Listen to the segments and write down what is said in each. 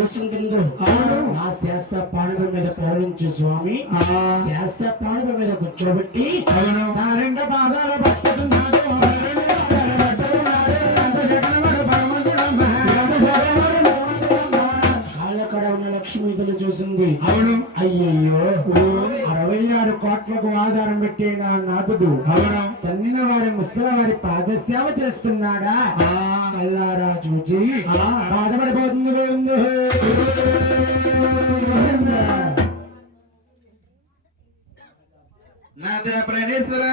చేసుకుంటుందో ఆ శాస్త్ర పాండవ మీద పౌరించు స్వామి. శాస్త్ర పాండవ మీద కూర్చోబెట్టి రెండు చూసింది. అవును. అయ్యయ్యో. అరవై ఆరు కోట్లకు ఆధారం పెట్టే నాథుడు. అవును. తన్నిన వారి ముసల వారి పాదసేవ చేస్తున్నాడా? కల్లారా చూచి బాధపడిపోతుంది ప్రణేశ్వర.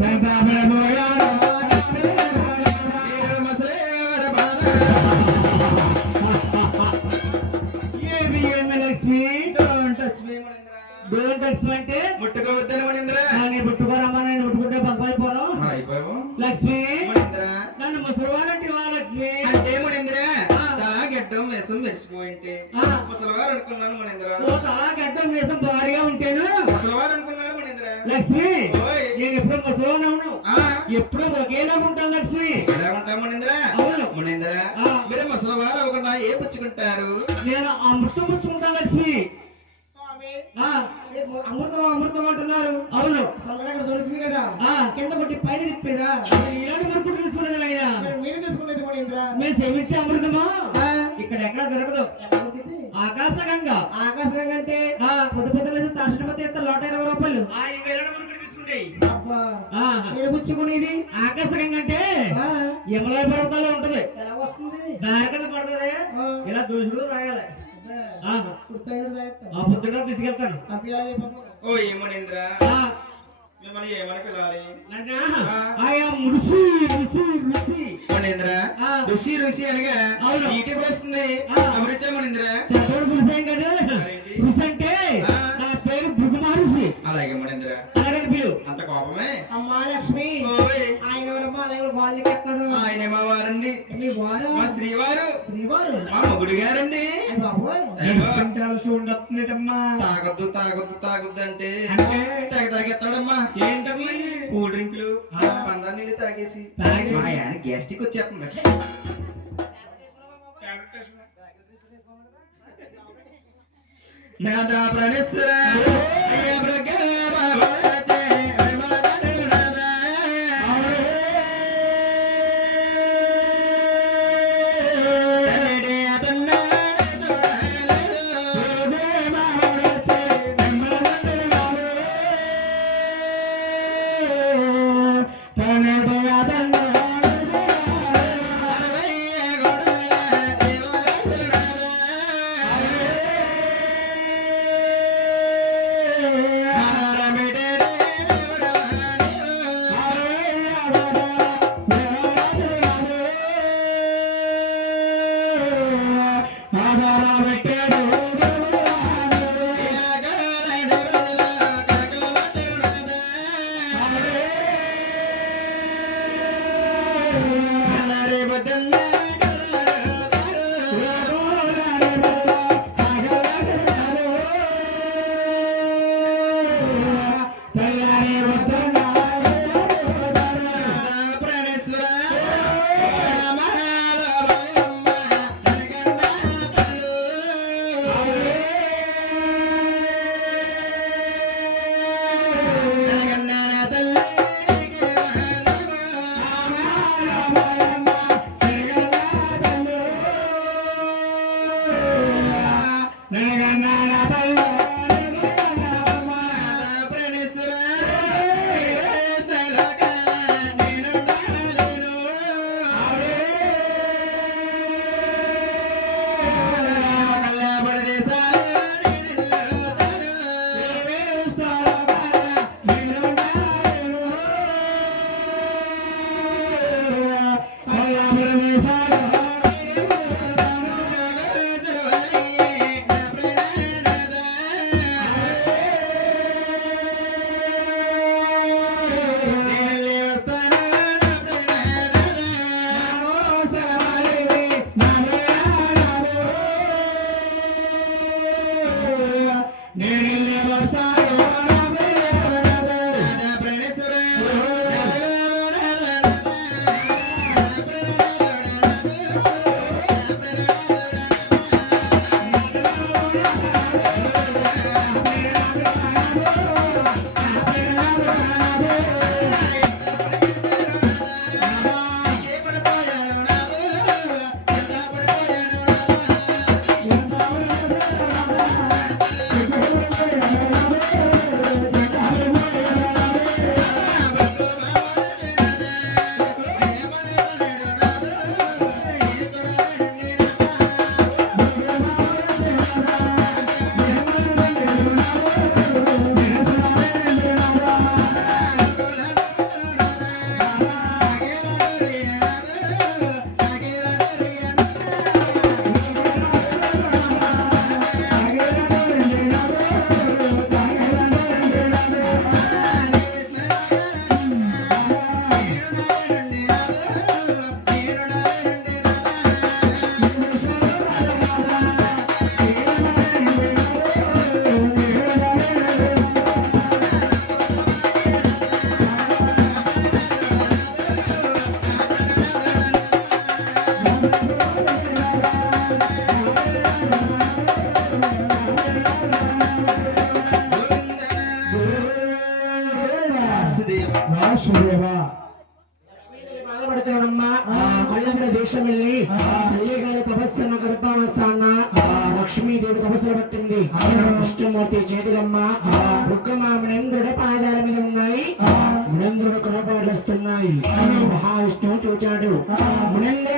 నేను లక్ష్మి. ఆ, అమృతం అమృతం అంటున్నారు. అవును. అక్కడ దొరికింది కదా. ఆ. కింద కొట్టి పైన తిప్పేదా? ఇలాంటి వరకు తీసుకున్నది ఆయన మరి తీసుకునేది ఇంద్ర. మేము సేవించే అమృతమా. ఇక్కడ ఎక్కడ దొరకదు? ఆకాశగంగా. ఆకాశం కంటే ఆ. పొద్దు పొద్దు లేచి తక్షణ మధ్య ఎత్త లోట ఇరవై రూపాయలు. పుచ్చుకునేది ఆకాశగంగా అంటే. యమలయ పర్వతాల్లో ఉంటది. ఎలా వస్తుంది? కింద పడుతుంది. ఇలా దూసుడు రాయాలి. ఆ, పొద్దున తీసుకెళ్తాను ఓ మిమ్మల్ని ఏమని పిలాలి. రుచి రుచి అనగా అవును. నీటి వస్తుంది. ఆ. అమృత మణీంద్ర చదవడు రుచి కదా. రుచి అంటే మా వారండి మీ వారు. మా శ్రీవారు. శ్రీవారు. మా మొగుడు గారండి. తాగొద్దు తాగొద్దు తాగొద్దు అంటే? తాగ తాగెత్తాడమ్మా ఏంటమ్మా? కూల్ డ్రింకులు ఆ. పందా నీళ్ళు తాగేసి. మా ఆయన గ్యాస్ట్రిక్ వచ్చేస్తుంది. నాదా ప్రణేశ్వర అయ్య బ్రహ్మ చూచాడు మునందే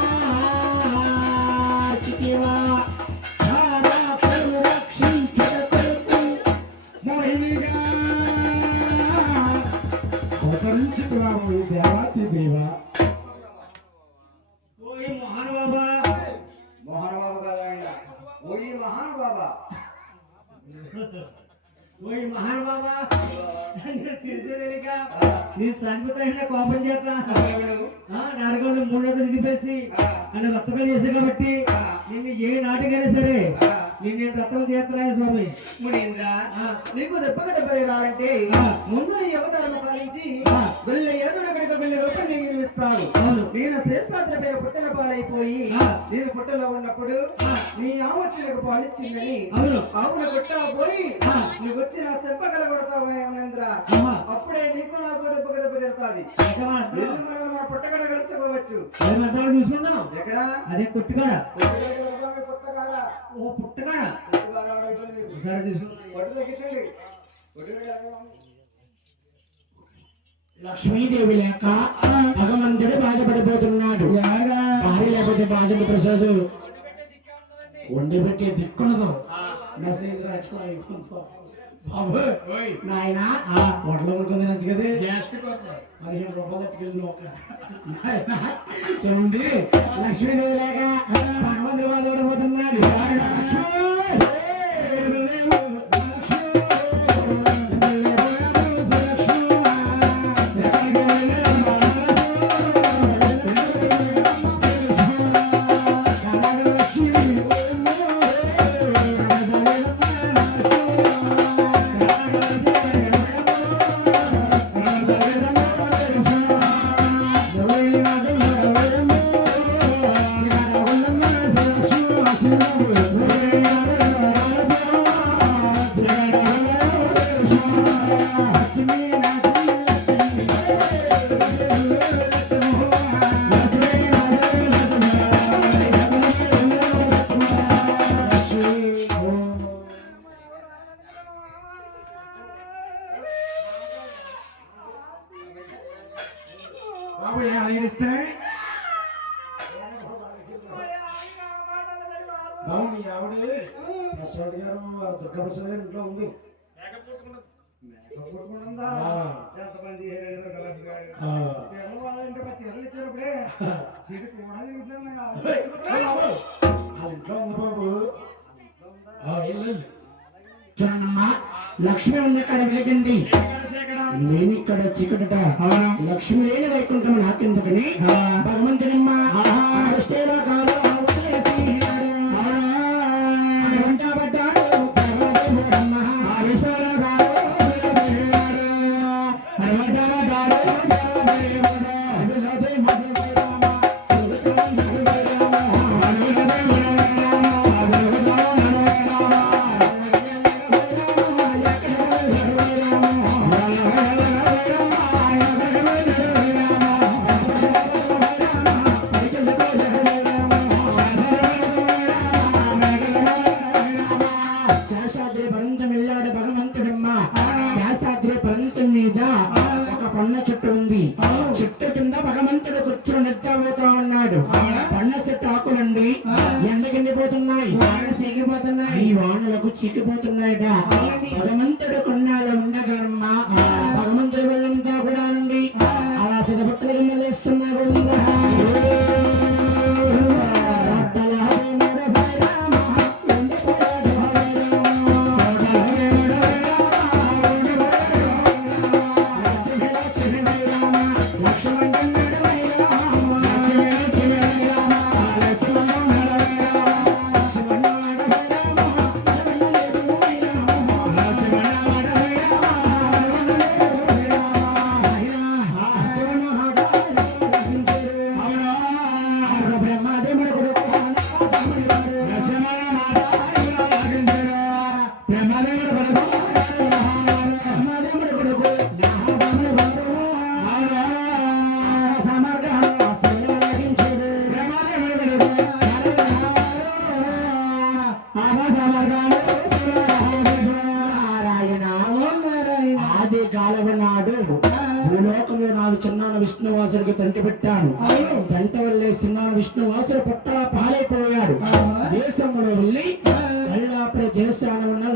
ఓయ్ మహానుభావా తెలిసేదేనిక నీ సంగతైన కోపం చేత. నాలుగొండ మూడు వందలు తినిపేసి నన్ను రక్తకం చేసి కాబట్టి నిన్ను ఏ నాటికైనా సరే నిన్ను నేను రక్తం చేస్తున్నాయి స్వామి మునీంద్ర. నీకు దెబ్బకు దెబ్బ తీరాలంటే ఆ. ముందు నీ అవతారం సాధించి. గొల్ల ఏదుడగడిక గొల్ల రూపం నీ నిర్మిస్తాడు అవును. నేను శేషాద్రి పేరు పుట్టల పాలైపోయి. నేను పుట్టలో ఉన్నప్పుడు. నీ ఆవచ్చులకు పాలిచ్చిందని ఆవును కొట్టా పోయి. నువ్వు వచ్చి నా సెంపగల కొడతావు మునేంద్ర. అప్పుడే నీకు నాకు దెబ్బకు దెబ్బ తీరుతాది? ఎల్లు మనం పుట్టగడ కలుసుకోవచ్చు ఎక్కడ అదే కొట్టుకాడ పుట్టగాడ ఓ పుట్టగాడ. సరే లక్ష్మీదేవి లేక భగవంతుడు బాధపడిపోతున్నాడు. భార్య లేకపోతే బాధలు ప్రసాద్. వండి పెట్టే దిక్కున్నదు మెసేజ్ బాబు నాయన వడ్లు ఉంటుంది నచ్చు కదా. పదిహేను రూపాయలు ఎట్టుకెళ్ళి ఒక చూడండి. లక్ష్మీదేవి లేక భగవంతుడు బాధపడిపోతున్నాడు నీకు ఇష్టమే బాబు మీ ఆవిడే. ప్రసాద్ గారు దుర్గా ప్రసాద్ గారు ఇంట్లో ఉంది. ఎంతమంది ఇంట్లో ఉంది బాబు. లక్ష్మి ఉన్న కాడ మేమిక్కడ చిక్కడట లక్ష్మి లేని వైకుంఠం నాకెందుకని భగవంతుడమ్మా కాలు చేసి ఉంటాబడ్డాడు అన్నాడు పండ్ల చెట్టు ఆకులండి ఎండకెళ్ళిపోతున్నాయి ఈ వానలకు చీకిపోతున్నాయట. భగవంతుడు కొన్నాళ్ళు ఉండగమ్మా భగవంతుడు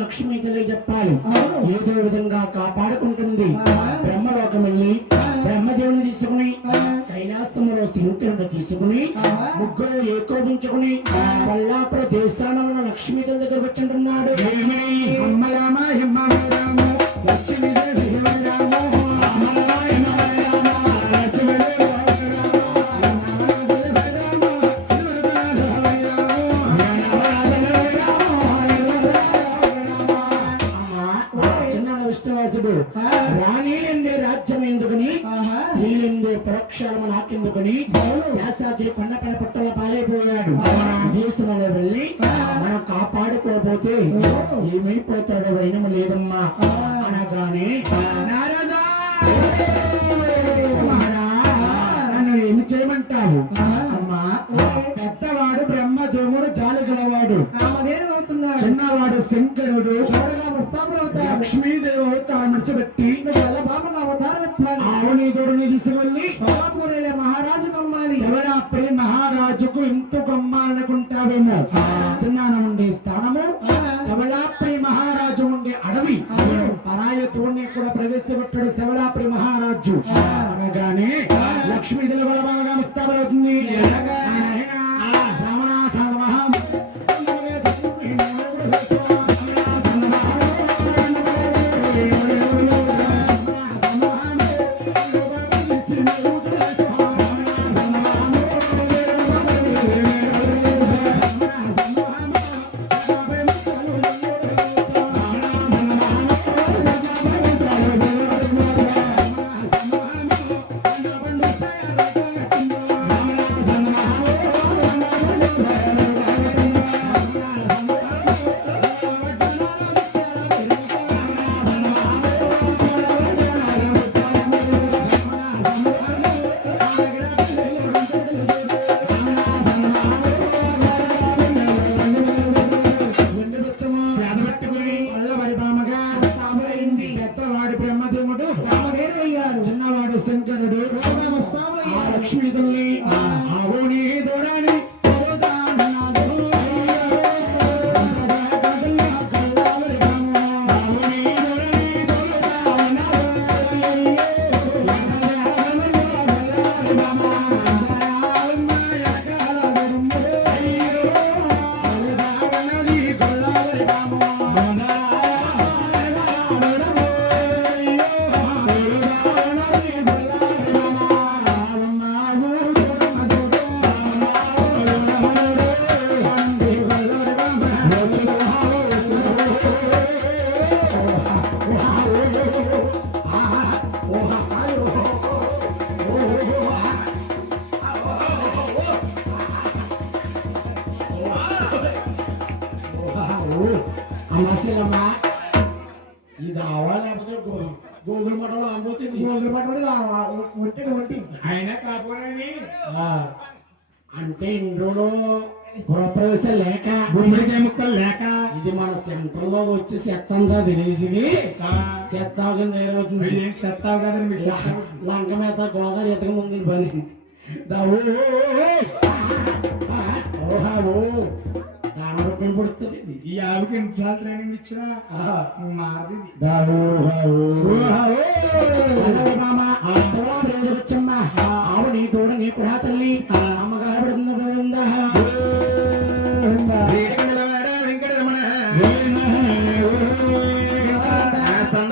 లక్ష్మి తెలియజెప్పాలి చెప్పాలి. ఏదో విధంగా కాపాడుకుంటుంది. బ్రహ్మలోకం వెళ్ళి బ్రహ్మదేవుని తీసుకుని కైలాసంలో శంకరుడు తీసుకుని ముగ్గురు ఏకోపించుకుని కొల్లాపుర దేశాన ఉన్న లక్ష్మీ తల్లి దగ్గరకు వచ్చింటున్నాడు లక్ష్మీ నాకెందుకని శాస్త్రాద్రి కొండపైన పుట్టల పాలైపోయాడు. దేశంలో వెళ్ళి మనం కాపాడుకోకపోతే ఏమైపోతాడో వైనము లేదమ్మా. అనగానే నారదా నన్ను ఏమి చేయమంటావు? అమ్మా పెద్దవాడు బ్రహ్మదేవుడు జాలి గలవాడు. చిన్నవాడు శంకరుడు. తోడుగా ముస్తాబులు అవుతాడు. లక్ష్మీదేవి అవతారం మనసుపెట్టి రాగానే లక్ష్మీ తెలుగు బలబాగా స్థాపనవుతుంది బ్రాహ్మణ అంటే ఇందులో గృహప్రవేశం లేక గుమ్మడికాయ ముక్కలు లేక ఇది మన సెంటర్లో వచ్చి చెత్త అంతా తినేసి చెత్త కింద ఏరవుతుంది ఏం చెత్తావు కదండి మీకు చెత్తావు. లంక మీద గోదావరి ఎతక ముందు పని దా ఓ, ఓ, ఓ. ఆ, ఓహా, ఓ. పుట్టిన పుడుతుంది. ఈ ఆవికి ట్రైనింగ్ ఇచ్చినా. మారది మామ తోడా వచ్చమ్మ ఆవు నీ తోడ నీ కూడా